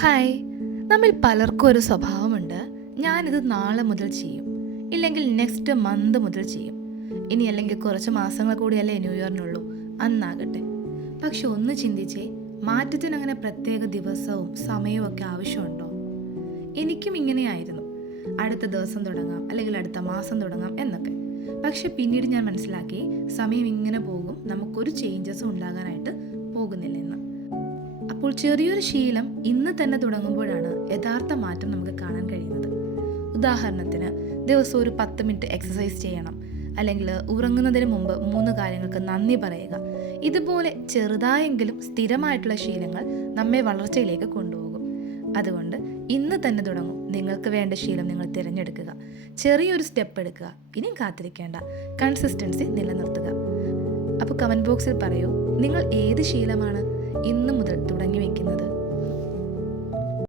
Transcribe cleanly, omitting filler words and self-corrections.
Hi. നമ്മിൽ പലർക്കും ഒരു സ്വഭാവമുണ്ട്. ഞാനിത് നാളെ മുതൽ ചെയ്യും, ഇല്ലെങ്കിൽ നെക്സ്റ്റ് മന്ത് മുതൽ ചെയ്യും, ഇനി അല്ലെങ്കിൽ കുറച്ച് മാസങ്ങൾ കൂടിയല്ലേ ന്യൂ ഇയറിനുള്ളൂ, അന്നാകട്ടെ. പക്ഷെ ഒന്ന് ചിന്തിച്ചേ, മാറ്റത്തിന് അങ്ങനെ പ്രത്യേക ദിവസവും സമയവും ഒക്കെ ആവശ്യമുണ്ടോ? എനിക്കും ഇങ്ങനെയായിരുന്നു. അടുത്ത ദിവസം തുടങ്ങാം, അല്ലെങ്കിൽ അടുത്ത മാസം തുടങ്ങാം എന്നൊക്കെ. പക്ഷെ പിന്നീട് ഞാൻ മനസ്സിലാക്കി, സമയം ഇങ്ങനെ പോകും, നമുക്കൊരു ചേഞ്ചസും ഉണ്ടാകാനായിട്ട് പോകുന്നില്ലെന്ന്. അപ്പോൾ ചെറിയൊരു ശീലം ഇന്ന് തന്നെ തുടങ്ങുമ്പോഴാണ് യഥാർത്ഥ മാറ്റം നമുക്ക് കാണാൻ കഴിയുന്നത്. ഉദാഹരണത്തിന്, ദിവസം ഒരു 10 മിനിറ്റ് എക്സസൈസ് ചെയ്യണം, അല്ലെങ്കിൽ ഉറങ്ങുന്നതിന് മുമ്പ് 3 കാര്യങ്ങൾക്ക് നന്ദി പറയുക. ഇതുപോലെ ചെറുതായെങ്കിലും സ്ഥിരമായിട്ടുള്ള ശീലങ്ങൾ നമ്മെ വളർച്ചയിലേക്ക് കൊണ്ടുപോകും. അതുകൊണ്ട് ഇന്ന് തന്നെ തുടങ്ങും. നിങ്ങൾക്ക് വേണ്ട ശീലം നിങ്ങൾ തിരഞ്ഞെടുക്കുക, ചെറിയൊരു സ്റ്റെപ്പ് എടുക്കുക, ഇനിയും കാത്തിരിക്കേണ്ട, കൺസിസ്റ്റൻസി നിലനിർത്തുക. അപ്പോൾ കമൻറ്റ് ബോക്സിൽ പറയൂ, നിങ്ങൾ ഏത് ശീലമാണ് ഇന്നു മുതൽ തുടങ്ങി വയ്ക്കുന്നത്?